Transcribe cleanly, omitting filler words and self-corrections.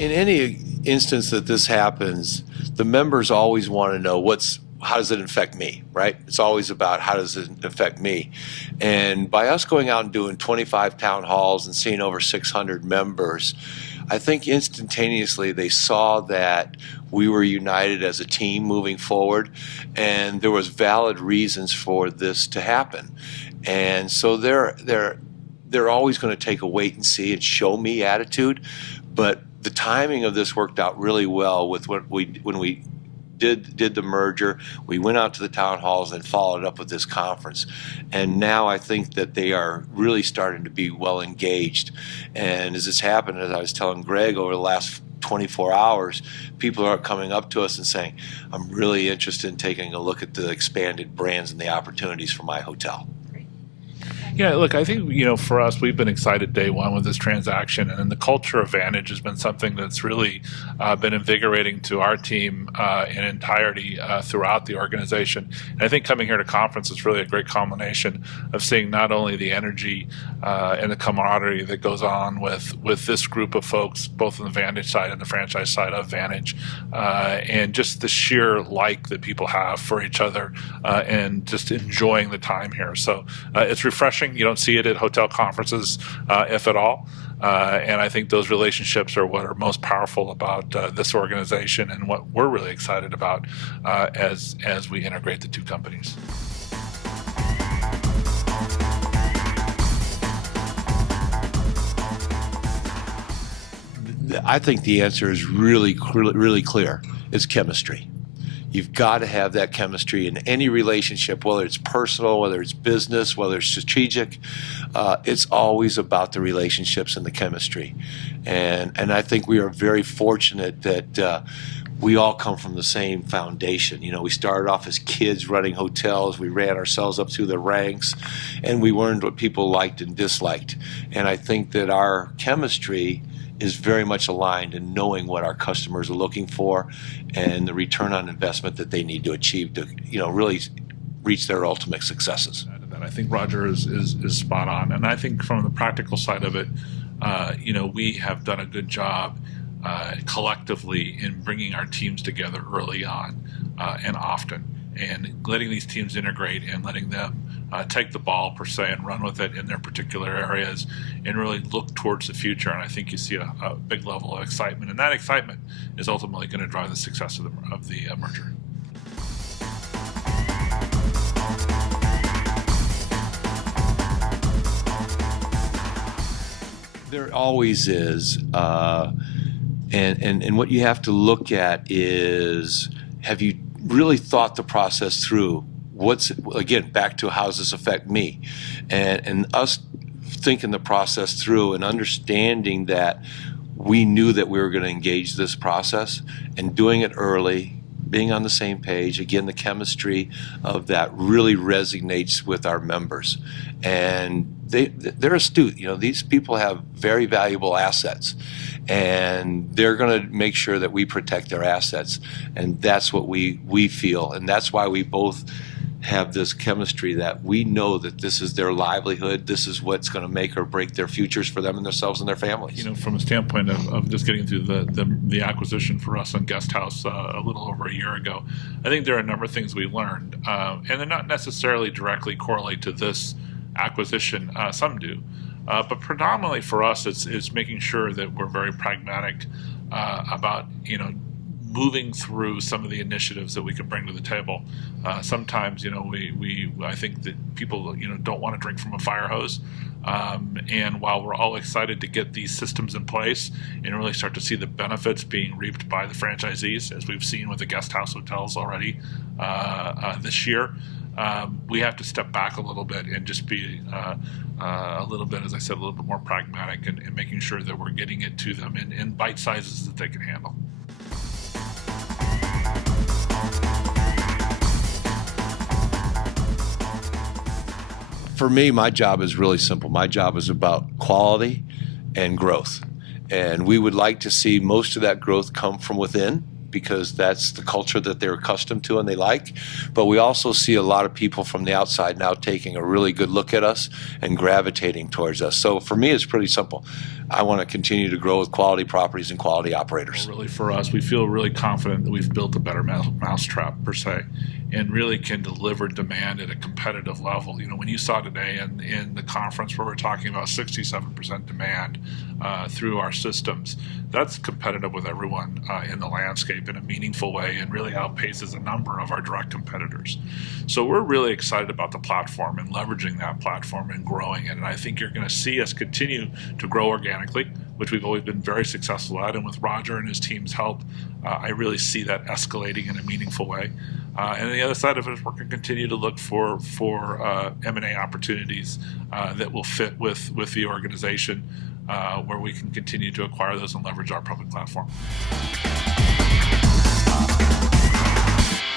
In any instance that this happens, the members always want to know how does it affect me, right? It's always about how does it affect me. And by us going out and doing 25 town halls and seeing over 600 members, I think instantaneously they saw that we were united as a team moving forward, and there was valid reasons for this to happen. And so they're always going to take a wait and see and show me attitude, but the timing of this worked out really well with when we did the merger. We went out to the town halls and followed up with this conference, and now I think that they are really starting to be well engaged. And as this happened, as I was telling Greg, over the last 24 hours, people are coming up to us and saying, I'm really interested in taking a look at the expanded brands and the opportunities for my hotel. Yeah, look, I think, for us, we've been excited day one with this transaction, and the culture of Vantage has been something that's really been invigorating to our team in entirety throughout the organization. And I think coming here to conference is really a great combination of seeing not only the energy and the camaraderie that goes on with this group of folks, both on the Vantage side and the franchise side of Vantage, and just the sheer like that people have for each other and just enjoying the time here. So it's refreshing. You don't see it at hotel conferences, if at all. And I think those relationships are what are most powerful about this organization and what we're really excited about as we integrate the two companies. I think the answer is really clear. It's chemistry. You've got to have that chemistry in any relationship, whether it's personal, whether it's business, whether it's strategic. It's always about the relationships and the chemistry. And I think we are very fortunate that we all come from the same foundation. We started off as kids running hotels. We ran ourselves up through the ranks, and we learned what people liked and disliked. And I think that our chemistry is very much aligned in knowing what our customers are looking for and the return on investment that they need to achieve to, really reach their ultimate successes. I think Roger is spot on, and I think from the practical side of it, we have done a good job collectively in bringing our teams together early on and often, and letting these teams integrate and letting them take the ball per se and run with it in their particular areas and really look towards the future. And I think you see a big level of excitement, and that excitement is ultimately going to drive the success of the merger. There always is, and what you have to look at is, have you really thought the process through? Again, back to how does this affect me? And us thinking the process through and understanding that we knew that we were going to engage this process and doing it early, being on the same page. Again, the chemistry of that really resonates with our members. And they're astute. These people have very valuable assets, and they're going to make sure that we protect their assets. And that's what we feel. And that's why we both have this chemistry that we know that this is their livelihood. This is what's going to make or break their futures for them and themselves and their families. From a standpoint of just getting through the acquisition for us on Guest House a little over a year ago, I think there are a number of things we learned, and they're not necessarily directly correlate to this acquisition. Some do, but predominantly for us, it's making sure that we're very pragmatic about moving through some of the initiatives that we can bring to the table. Sometimes, I think that people, don't want to drink from a fire hose. And while we're all excited to get these systems in place and really start to see the benefits being reaped by the franchisees, as we've seen with the Guest House hotels already this year, we have to step back a little bit and just be a little bit, as I said, a little bit more pragmatic and making sure that we're getting it to them in bite sizes that they can handle. For me, my job is really simple. My job is about quality and growth. And we would like to see most of that growth come from within, because that's the culture that they're accustomed to and they like. But we also see a lot of people from the outside now taking a really good look at us and gravitating towards us. So for me, it's pretty simple. I want to continue to grow with quality properties and quality operators. Well, really, for us, we feel really confident that we've built a better mousetrap, per se, and really can deliver demand at a competitive level. You know, when you saw today in the conference where we're talking about 67% demand through our systems, that's competitive with everyone in the landscape in a meaningful way, and really outpaces a number of our direct competitors. So we're really excited about the platform and leveraging that platform and growing it. And I think you're going to see us continue to grow organically, which we've always been very successful at. And with Roger and his team's help, I really see that escalating in a meaningful way. And the other side of it is we're going to continue to look for M&A opportunities that will fit with the organization, where we can continue to acquire those and leverage our public platform.